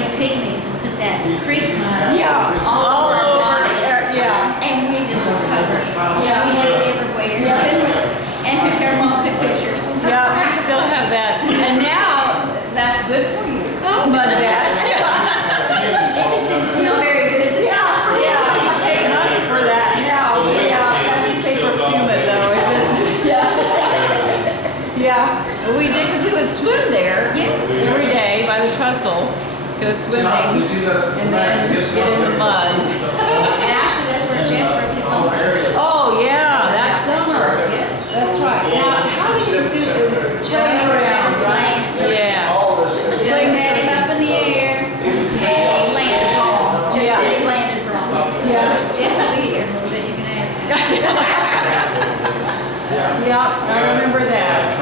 playing pygmies and put that creek mud all all over our over. bodies. Yeah. And we just were covered. Yeah. We had it everywhere. Yeah. And her mom took pictures. Yeah, we still have that. And now that's good for you. Oh, Mud baths. It just didn't smell very good at the time. Yeah, we pay money for that now. Yeah, we pay perfume it though. Yeah, but we did because we would swim there every day by the trestle, go swimming, and then get in the mud. And actually, that's where Jeff broke his arm. Oh yeah, that summer. Yes. That's right. Now, how did you do it? It was jumping around, right? Jeff Yeah. had him up in the air, and he landed wrong. Jeff said he landed wrong. Yeah. Jeff will be here in a little bit. You can ask him. Yeah, I remember that.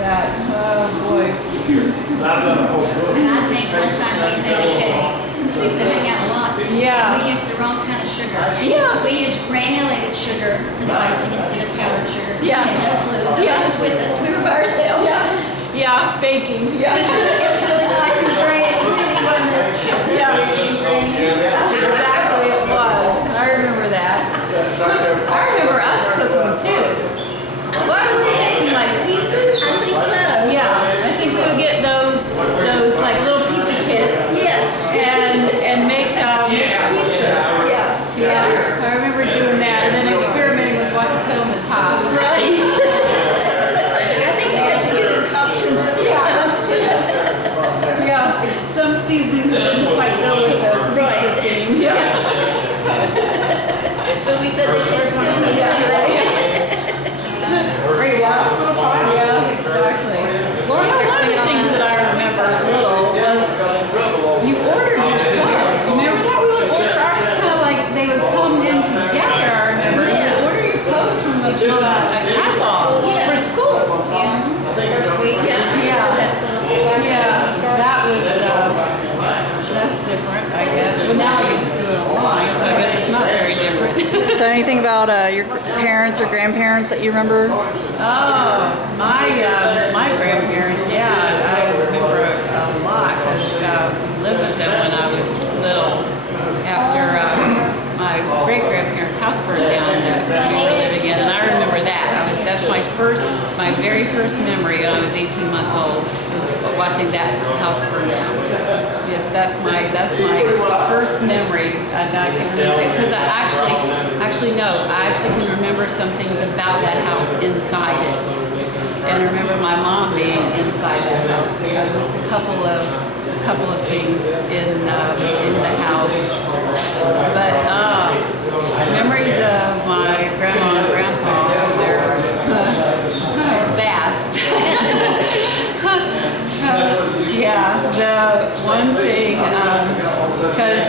That, oh boy. And I think one time we made a cake, because we used to hang out a lot. Yeah. And we used the wrong kind of sugar. Yeah. We used granulated sugar for the icing instead of powdered sugar. Yeah. We had no clue. Nobody was with us. We were by ourselves. Yeah, baking. Yeah. It was really nice and grand. We really wanted to kiss the Exactly, it was. I remember that. I remember us cooking too. What were we making, like pizzas? I think so. Yeah, I think we would get those like little pizza kits. Yes. And make pizzas. Yeah, I remember doing that and then experimenting with what to put on the top. Right. I think you guys are getting options sometimes. Yeah, some seasonings didn't quite go with the pizza thing. Yeah. But we said they tasted good. Yeah, exactly. Well, one of the things that I remember little was you ordered your clothes. Remember that? We would order ours kind of like they would come in together. I remember. You would order your clothes from a catalog for school. First week. Yeah, that was, that's different, I guess. But now you just do it online, so I guess it's not very different. So anything about your parents or grandparents that you remember? Oh, my grandparents, yeah, I remember a lot because I lived with them when I was little. After my great-grandparents' house burned down that we were living in, and I remember that. That's my very first memory when I was 18 months old, was watching that house burn down. Yes, that's my first memory, and I can remember because I actually can remember some things about that house inside it, and I remember my mom being inside that house. Just a couple of things in the house, but memories of my grandma and grandpa, they're vast. Yeah, the one thing, because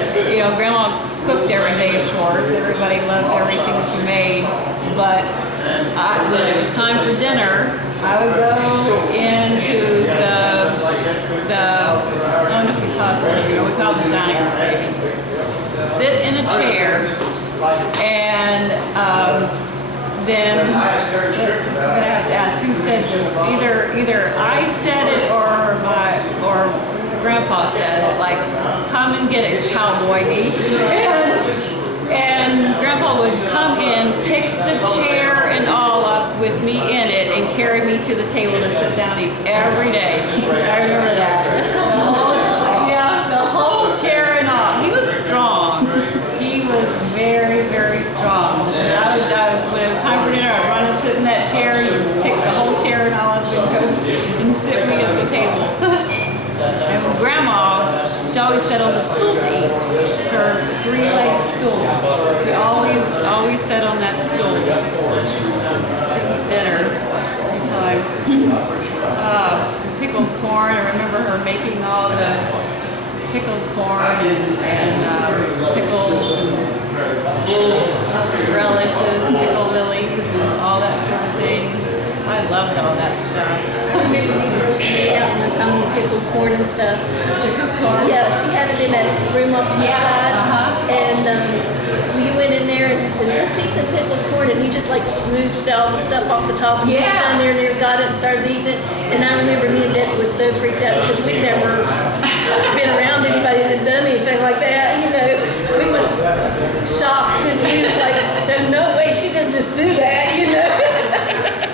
grandma cooked every day, of course. Everybody loved everything she made, but when it was time for dinner, I would go into the I don't know if we call it the living room, we call it the dining room maybe. Sit in a chair, and then I'm gonna have to ask who said this. Either I said it or Grandpa said it. Like, come and get it, cowboy. And Grandpa would come in, pick the chair and all up with me in it, and carry me to the table to sit down and eat every day. I remember that. The whole chair and all. He was strong. He was very, very strong. And when it was time for dinner, I'd run and sit in that chair and pick the whole chair and all up and go and sit me at the table. And with Grandma, she always sat on the stool to eat. Her three-legged stool. She always sat on that stool to eat dinner every time. Pickled corn. I remember her making all the pickled corn and pickles and relishes, pickled lilies, and all that sort of thing. I loved all that stuff. I remember me roasting it out one time with pickled corn and stuff. Pickled corn? Yeah, she had it in that room off to the side. And you went in there and you said, let's eat some pickled corn. And you just like smoothed all the stuff off the top. And you just down there and got it and started eating it. And I remember me and Debbie were so freaked out because we'd never been around any shocked, and he was like, "There's no way she didn't just do that," you know?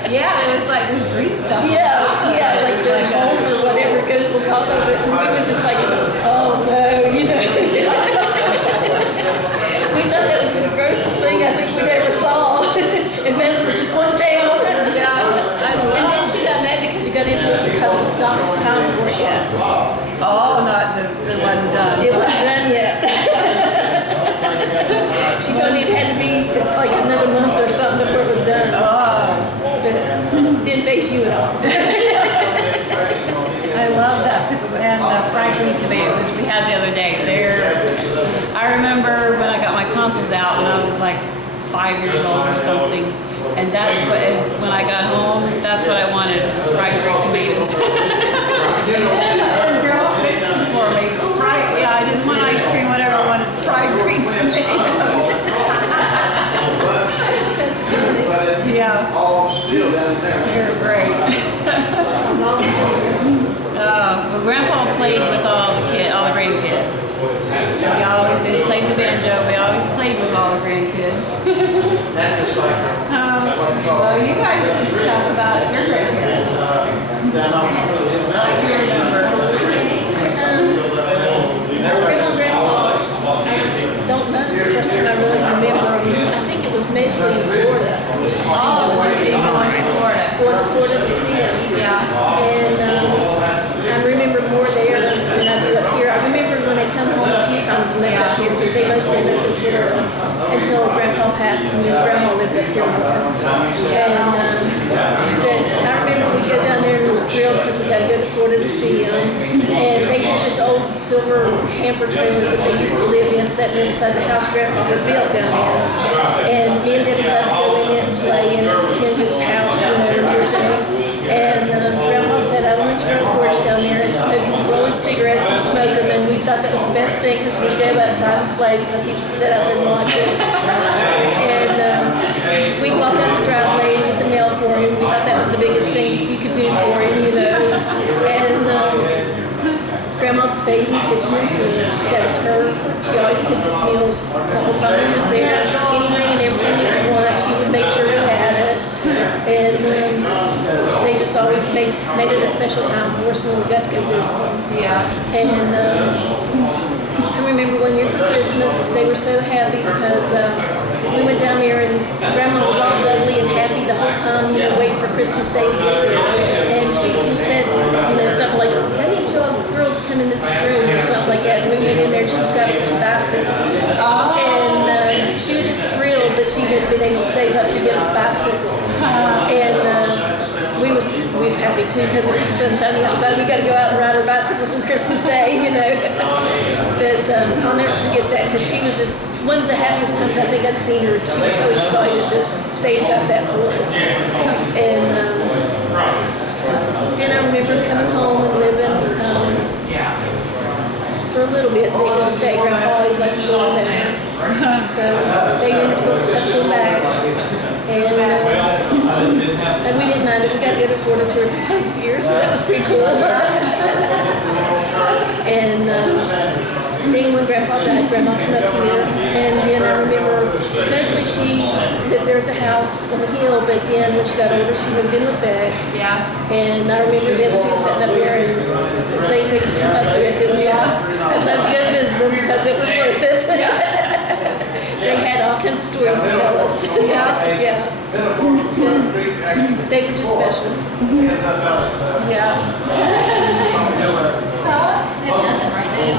Yeah, it was like this green stuff. on Yeah, top of yeah, it. like the foam or whatever goes on top of it. And we was just like, "Oh no," you know? We thought that was the grossest thing I think we'd ever saw. And Bess was just one tail. And then she got mad because you got into it because it was not time for it yet. Oh, it wasn't done. It wasn't done yet. She told me it had to be like another month or something before it was done. Oh, But it didn't face you at all. I love that pickle and fried green tomatoes, which we had the other day. I remember when I got my tonsils out when I was like 5 years old or something, and that's what. And when I got home, that's what I wanted was fried green tomatoes. And girl fixed them for me. Fried, yeah, I didn't want ice cream, whatever. I wanted fried green tomatoes. Yeah. You're great. Well, Grandpa played with all the grandkids. He played the banjo. We always played with all the grandkids. Well, you guys just talk about your grandparents. Grandma and Grandpa, I don't know the first time I really remember them. I think it was mostly in Florida. Oh, going to Florida. Going to Florida to see them. Yeah. And I remember more there than I do up here. I remember when they come home a few times and lived up here, but they mostly lived in Florida until Grandpa passed and then Grandma lived up here more. And but I remember we go down there and was thrilled because we got to go to Florida to see them. And they had this old silver camper trailer that they used to live in, sitting inside the house Grandpa had built down there. And me and Debbie loved to go in it and play in it, attend his house, you know, and everything. And Grandpa said, "I want to front porch down there and roll his cigarettes and smoke them." And we thought that was the best thing because we'd go outside and play because he'd sit out there and watch us. And we'd walk out the driveway and get the mail for him. We thought that was the biggest thing you could do for him, you know. And Grandma stayed in the kitchen and cooked. That was her. She always cooked us meals the whole time he was there. Anything and everything we could want, she would make sure we had it. And they just always made it a special time for us when we got to go visit them. Yeah. And I remember one year for Christmas, they were so happy because we went down there and Grandma was all lovely and happy the whole time, you know, waiting for Christmas Day to get there. And she said, you know, something like, "I need you all girls to come into this room," or something like that. And we went in there and she got us 2 bicycles. And she was just thrilled that she had been able to save up to get us bicycles. And we was happy too because it was sunshiny outside. We got to go out and ride our bicycles on Christmas Day, you know. But I'll never forget that because she was just one of the happiest times I think I'd seen her. She was so excited that they had got that for us. And then I remember coming home and living for a little bit. They didn't stay. Grandpa always liked to go there. So they ended up going back. And we didn't mind it. We got to go to Florida 2 or 3 times a year, so that was pretty cool. And then when Grandpa died, Grandma came up here. And then I remember mostly she lived there at the house on the hill, but then when she got older, she moved in with Beck. Yeah. And I remember them two sitting up there and the things they could come up with. It was, I'd love to go visit them because it was worth it. They had all kinds of stories to tell us. Yeah. They were just special. Yeah. Nothing right there.